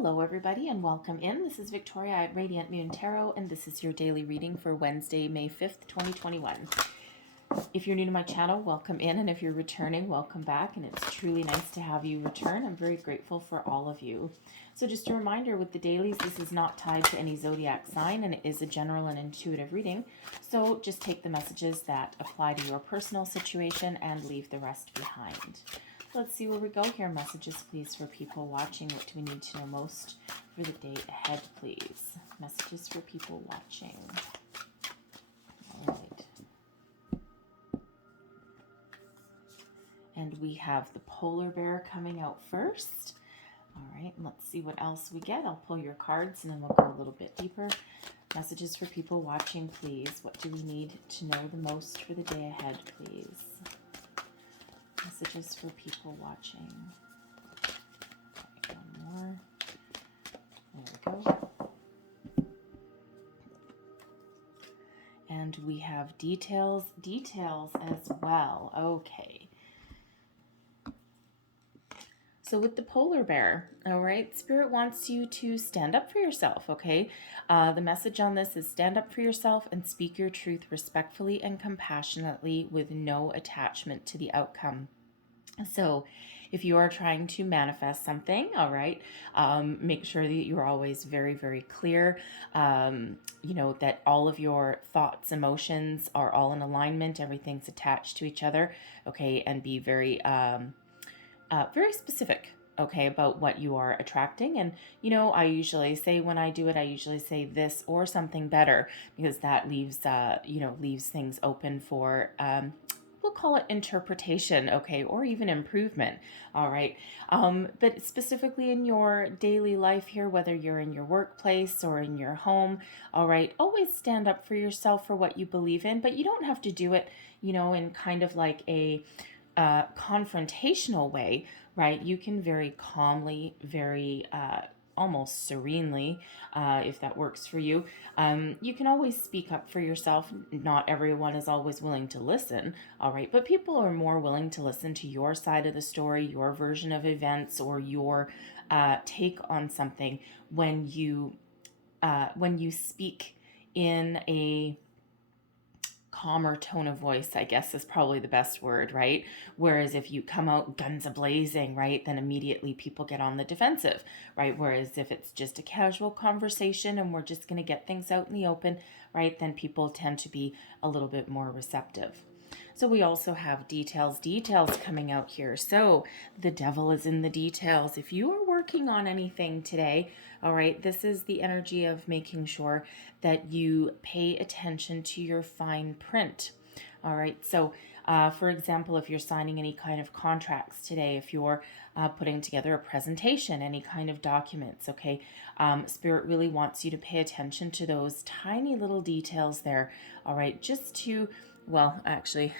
Hello everybody and welcome in. This is Victoria at Radiant Moon Tarot and this is your daily reading for Wednesday, May 5th, 2021. If you're new to my channel, welcome in, and if you're returning, welcome back, and it's truly nice to have you return. I'm very grateful for all of you. So just a reminder, with the dailies, this is not tied to any zodiac sign and it is a general and intuitive reading. So just take the messages that apply to your personal situation and leave the rest behind. Let's see where we go here. Messages, please, for people watching. What do we need to know most for the day ahead, please? Messages for people watching. All right. And we have the polar bear coming out first. All right, and let's see what else we get. I'll pull your cards and then we'll go a little bit deeper. Messages for people watching, please. What do we need to know the most for the day ahead, please? Messages for people watching. Okay, one more. There we go. And we have details as well. Okay. So with the polar bear, all right, Spirit wants you to stand up for yourself, okay? The message on this is stand up for yourself and speak your truth respectfully and compassionately with no attachment to the outcome. So if you are trying to manifest something, all right, make sure that you're always very, very clear, you know, that all of your thoughts, emotions are all in alignment, everything's attached to each other, okay, and be very, very specific, okay, about what you are attracting. And, you know, I usually say when I do it, I usually say this or something better, because that leaves, you know, leaves things open for, we'll call it interpretation, okay, or even improvement, all right? But specifically in your daily life here, whether you're in your workplace or in your home, all right, always stand up for yourself for what you believe in, but you don't have to do it, you know, in kind of like a confrontational way, right? You can very calmly, very almost serenely, if that works for you. You can always speak up for yourself. Not everyone is always willing to listen, all right? But people are more willing to listen to your side of the story, your version of events, or your take on something when you speak in a calmer tone of voice, I guess is probably the best word, right? Whereas if you come out guns a-blazing, right, then immediately people get on the defensive, right? Whereas if it's just a casual conversation and we're just going to get things out in the open, right, then people tend to be a little bit more receptive. So we also have details coming out here. So the devil is in the details. If you are working on anything today, all right, this is the energy of making sure that you pay attention to your fine print. All right, so for example, if you're signing any kind of contracts today, if you're putting together a presentation, any kind of documents, okay, Spirit really wants you to pay attention to those tiny little details there, all right, just to, well, actually,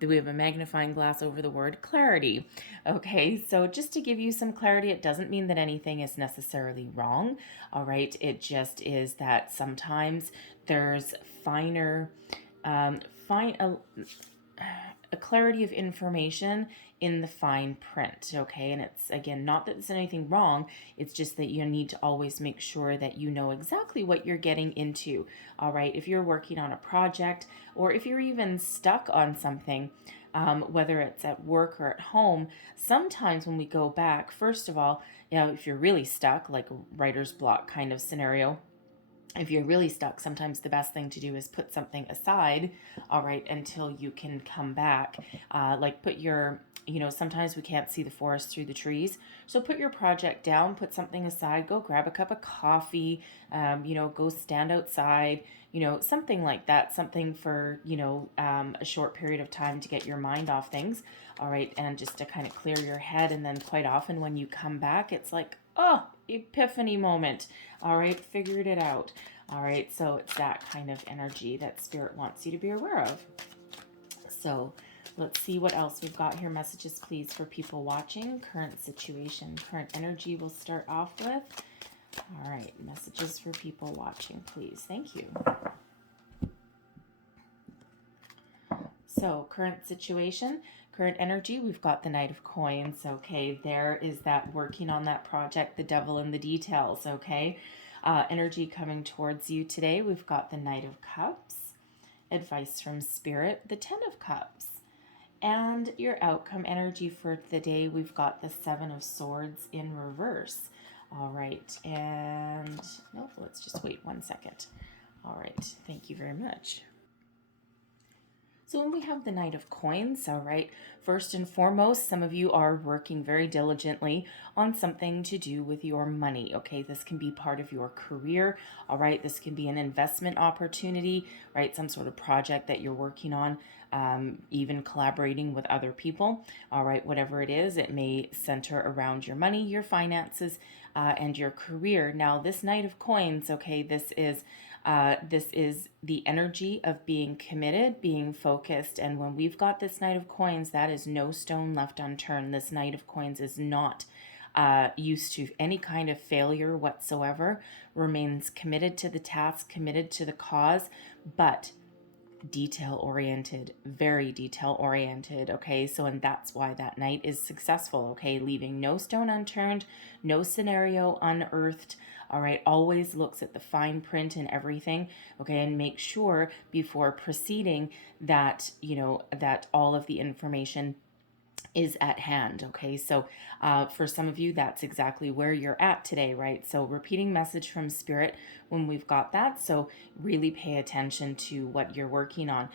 we have a magnifying glass over the word clarity. Okay, so just to give you some clarity, it doesn't mean that anything is necessarily wrong. All right, it just is that sometimes there's finer, a clarity of information in the fine print, okay? And it's, again, not that there's anything wrong, it's just that you need to always make sure that you know exactly what you're getting into, all right? If you're working on a project, or if you're even stuck on something, whether it's at work or at home, sometimes when we go back, first of all, you know, if you're really stuck, like a writer's block kind of scenario, if you're really stuck, sometimes the best thing to do is put something aside, all right, until you can come back. Like put your, you know, sometimes we can't see the forest through the trees. So put your project down, put something aside, go grab a cup of coffee, you know, go stand outside, you know, something like that, something for, you know, a short period of time to get your mind off things, all right, and just to kind of clear your head. And then quite often when you come back, it's like, oh, epiphany moment. All right, figured it out. All right, so it's that kind of energy that Spirit wants you to be aware of. So let's see what else we've got here. Messages, please, for people watching. Current situation, current energy we'll start off with. All right, messages for people watching, please. Thank you. So current situation, Current energy, we've got the Knight of Coins. Okay, there is that working on that project, the devil in the details. Okay, energy coming towards you today, we've got the Knight of Cups. Advice from Spirit, the Ten of Cups. And your outcome energy for the day, we've got the Seven of Swords in reverse. All right, and no, let's just wait 1 second. All right, thank you very much. So when we have the Knight of Coins, all right, first and foremost, some of you are working very diligently on something to do with your money, okay? This can be part of your career, all right? This can be an investment opportunity, right? Some sort of project that you're working on, even collaborating with other people, all right? Whatever it is, it may center around your money, your finances, and your career. Now, this Knight of Coins, okay, this is the energy of being committed, being focused. And when we've got this Knight of Coins, that is no stone left unturned. This Knight of Coins is not used to any kind of failure whatsoever, remains committed to the task, committed to the cause, but detail oriented, very detail oriented. Okay, so and that's why that Knight is successful. Okay, leaving no stone unturned, no scenario unearthed. All right, always looks at the fine print and everything. Okay, and make sure before proceeding that that all of the information is at hand. Okay, so for some of you, that's exactly where you're at today, right? So repeating message from Spirit when we've got that. So really pay attention to what you're working on.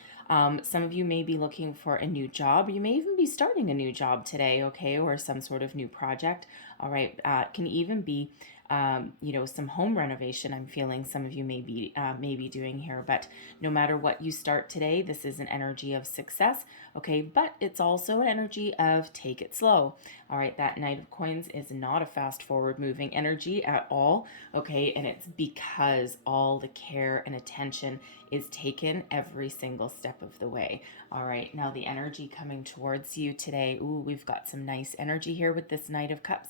Some of you may be looking for a new job. You may even be starting a new job today, okay, or some sort of new project. All right, can even be some home renovation. I'm feeling some of you may be doing here, but no matter what you start today, this is an energy of success. Okay, but it's also an energy of take it slow. All right, that Knight of Coins is not a fast forward moving energy at all. Okay, and it's because all the care and attention is taken every single step of the way. All right, now the energy coming towards you today. Ooh, we've got some nice energy here with this Knight of Cups.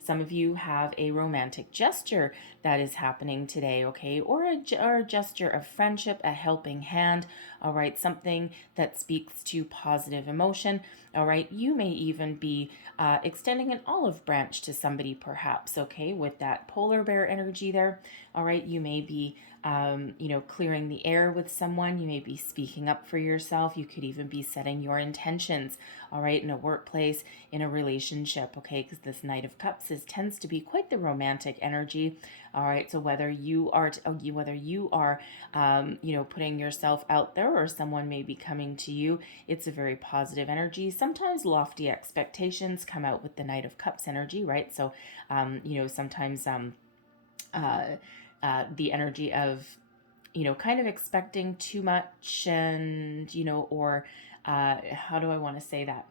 Some of you have a romantic gesture that is happening today, okay? Or a gesture of friendship, a helping hand, all right? Something that speaks to positive emotion, all right? You may even be extending an olive branch to somebody perhaps, okay? With that polar bear energy there, all right? You may be clearing the air with someone. You may be speaking up for yourself. You could even be setting your intentions, all right, in a workplace, in a relationship, okay, because this Knight of Cups tends to be quite the romantic energy, all right. So whether you are putting yourself out there or someone may be coming to you, it's a very positive energy. Sometimes lofty expectations come out with the Knight of Cups energy, right? So sometimes the energy of kind of expecting too much, and or how do I want to say that,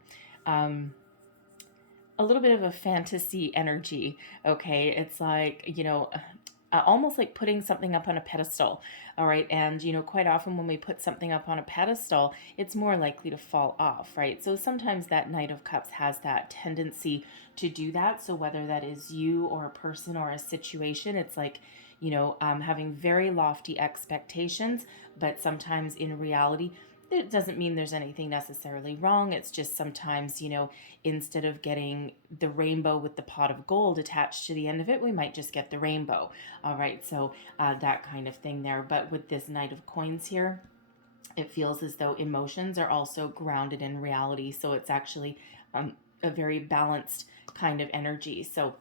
a little bit of a fantasy energy. Okay, it's like almost like putting something up on a pedestal. All right, and quite often when we put something up on a pedestal, it's more likely to fall off, right? So sometimes that Knight of Cups has that tendency to do that. So whether that is you or a person or a situation, it's like having very lofty expectations, but sometimes in reality, it doesn't mean there's anything necessarily wrong. It's just sometimes, instead of getting the rainbow with the pot of gold attached to the end of it, we might just get the rainbow. All right, so that kind of thing there. But with this Knight of Coins here, it feels as though emotions are also grounded in reality. So it's actually a very balanced kind of energy. So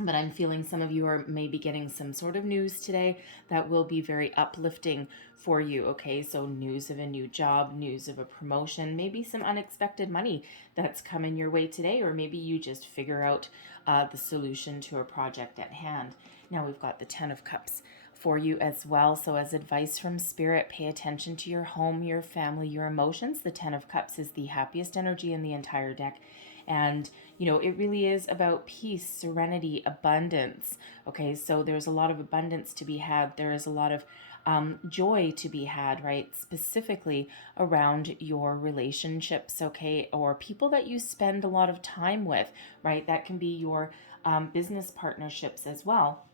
but I'm feeling some of you are maybe getting some sort of news today that will be very uplifting for you, okay? So news of a new job, news of a promotion, maybe some unexpected money that's coming your way today, or maybe you just figure out the solution to a project at hand. Now we've got the Ten of Cups for you as well. So as advice from Spirit, pay attention to your home, your family, your emotions. The Ten of Cups is the happiest energy in the entire deck. And, it really is about peace, serenity, abundance. Okay, so there's a lot of abundance to be had. There is a lot of joy to be had, right? Specifically around your relationships, okay, or people that you spend a lot of time with, right? That can be your business partnerships as well.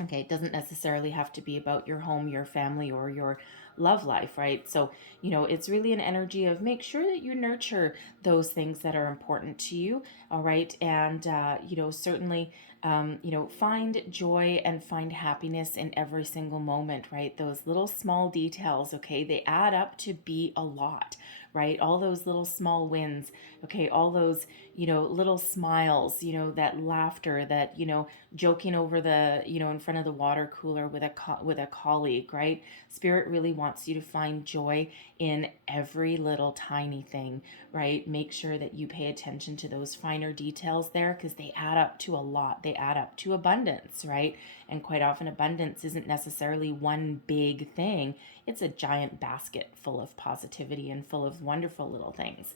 Okay, it doesn't necessarily have to be about your home, your family, or your love life, right? So, it's really an energy of make sure that you nurture those things that are important to you, all right? And, certainly, find joy and find happiness in every single moment, right? Those little small details, okay, they add up to be a lot, right? All those little small wins, okay, all those, little smiles, that laughter, that, joking over the, in front of the water cooler with with a colleague, right? Spirit really wants you to find joy in every little tiny thing, right? Make sure that you pay attention to those finer details there, because they add up to a lot. They add up to abundance, right? And quite often abundance isn't necessarily one big thing. It's a giant basket full of positivity and full of wonderful little things.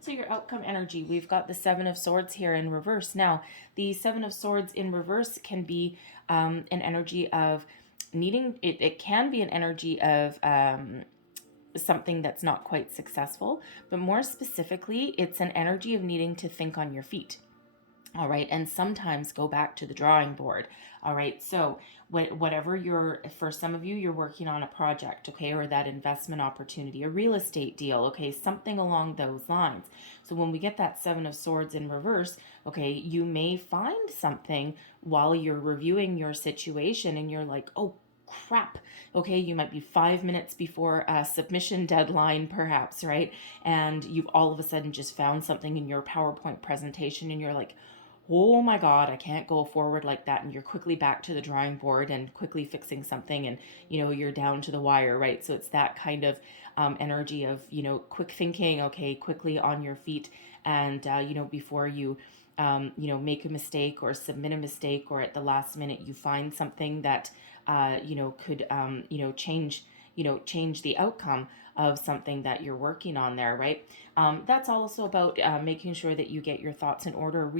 So your outcome energy, we've got the Seven of Swords here in reverse. Now, the Seven of Swords in reverse can be an energy of needing, it can be an energy of something that's not quite successful, but more specifically, it's an energy of needing to think on your feet. All right, and sometimes go back to the drawing board. All right, so whatever for some of you, you're working on a project, okay, or that investment opportunity, a real estate deal, okay, something along those lines. So when we get that Seven of Swords in reverse, okay, you may find something while you're reviewing your situation and you're like, oh, crap. Okay, you might be 5 minutes before a submission deadline, perhaps, right? And you've all of a sudden just found something in your PowerPoint presentation and you're like, oh my God, I can't go forward like that. And you're quickly back to the drawing board and quickly fixing something, and you're down to the wire, right? So it's that kind of energy of quick thinking, okay, quickly on your feet, and before you make a mistake or submit a mistake, or at the last minute you find something that could change the outcome of something that you're working on there, right? That's also about making sure that you get your thoughts in order,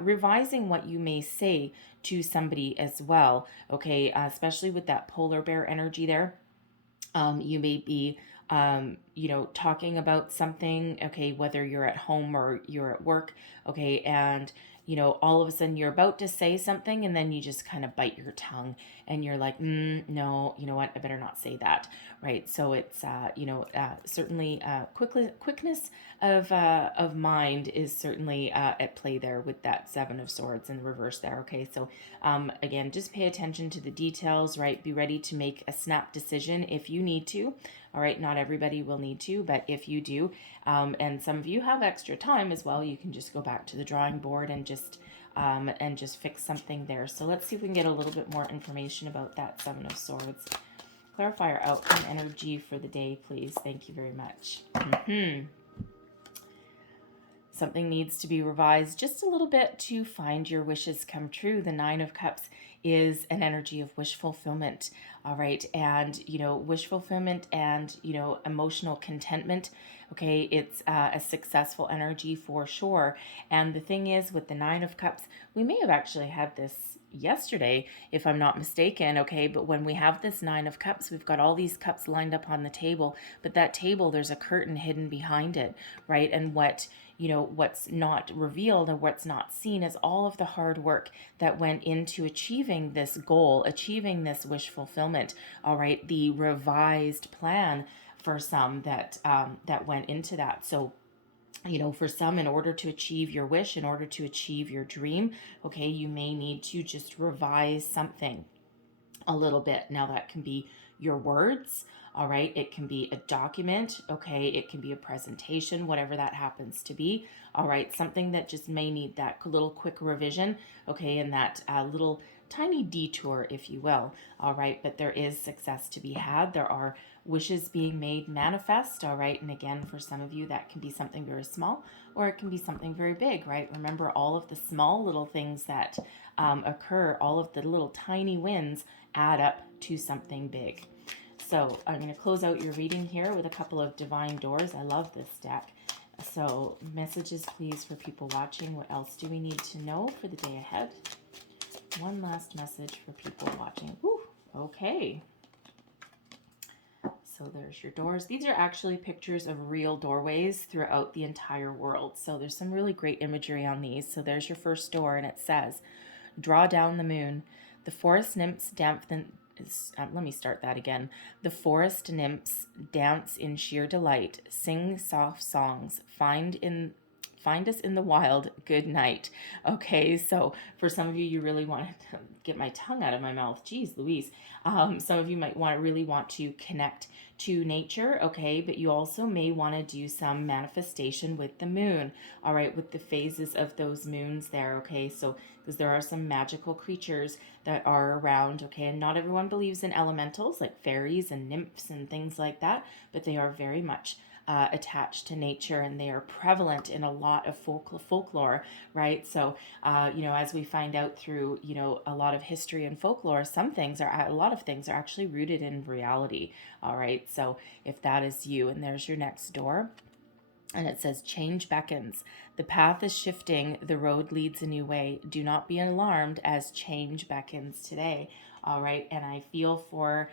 revising what you may say to somebody as well, okay? Especially with that polar bear energy there. You may be talking about something, okay, whether you're at home or you're at work, okay, and all of a sudden you're about to say something and then you just kind of bite your tongue and you're like, no, you know what, I better not say that, right? So it's certainly quickness of mind is certainly at play there with that Seven of Swords in reverse there. Okay, so again, just pay attention to the details, right? Be ready to make a snap decision if you need to. All right, not everybody will need to, but if you do, and some of you have extra time as well, you can just go back to the drawing board and just fix something there. So let's see if we can get a little bit more information about that Seven of Swords. Clarify our outcome energy for the day, please. Thank you very much. Something needs to be revised just a little bit to find your wishes come true. The Nine of Cups is an energy of wish fulfillment. All right. And, wish fulfillment and, emotional contentment. Okay. It's a successful energy for sure. And the thing is, with the Nine of Cups, we may have actually had this yesterday, if I'm not mistaken, okay? But when we have this Nine of Cups, we've got all these cups lined up on the table, but that table, there's a curtain hidden behind it, right? And what's not revealed and what's not seen is all of the hard work that went into achieving this goal, achieving this wish fulfillment, all right? The revised plan for some that went into that. So for some, in order to achieve your wish, in order to achieve your dream, okay, you may need to just revise something a little bit. Now, that can be your words, all right? It can be a document, okay? It can be a presentation, whatever that happens to be, all right? Something that just may need that little quick revision, okay? And that little tiny detour, if you will, all right? But there is success to be had. There are wishes being made manifest, all right? And again, for some of you, that can be something very small or it can be something very big, right? Remember, all of the small little things that occur, all of the little tiny wins add up to something big. So I'm going to close out your reading here with a couple of divine doors. I love this deck. So messages, please, for people watching. What else do we need to know for the day ahead? One last message for people watching. Whew, okay. So there's your doors. These are actually pictures of real doorways throughout the entire world. So there's some really great imagery on these. So there's your first door, and it says, draw down the moon. The forest nymphs let me start that again. The forest nymphs dance in sheer delight, sing soft songs, find us in the wild. Good night. Okay, so for some of you, you really want to get my tongue out of my mouth. Geez, Louise. Some of you might really want to connect to nature, okay, but you also may want to do some manifestation with the moon, all right, with the phases of those moons there, okay, so because there are some magical creatures that are around, okay, and not everyone believes in elementals like fairies and nymphs and things like that, but they are very much attached to nature, and they are prevalent in a lot of folklore, right? So, as we find out through, a lot of history and folklore, a lot of things are actually rooted in reality, all right? So, if that is you, and there's your next door, and it says, change beckons. The path is shifting. The road leads a new way. Do not be alarmed as change beckons today. All right. And I feel for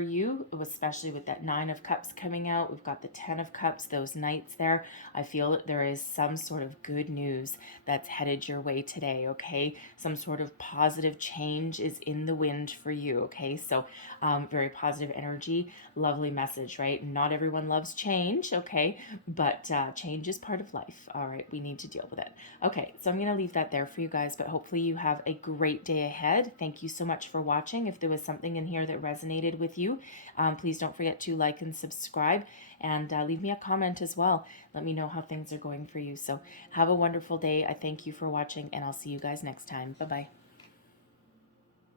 you, especially with that 9 of Cups coming out. We've got the 10 of Cups, those knights there. I feel that there is some sort of good news that's headed your way today, okay? Some sort of positive change is in the wind for you, okay? So very positive energy, lovely message, right? Not everyone loves change, okay? But change is part of life, all right? We need to deal with it. Okay, so I'm going to leave that there for you guys, but hopefully you have a great day ahead. Thank you so much for watching. If there was something in here that resonated with you, please don't forget to like and subscribe, and leave me a comment as well. Let me know how things are going for you. So have a wonderful day. I thank you for watching, and I'll see you guys next time. Bye-bye.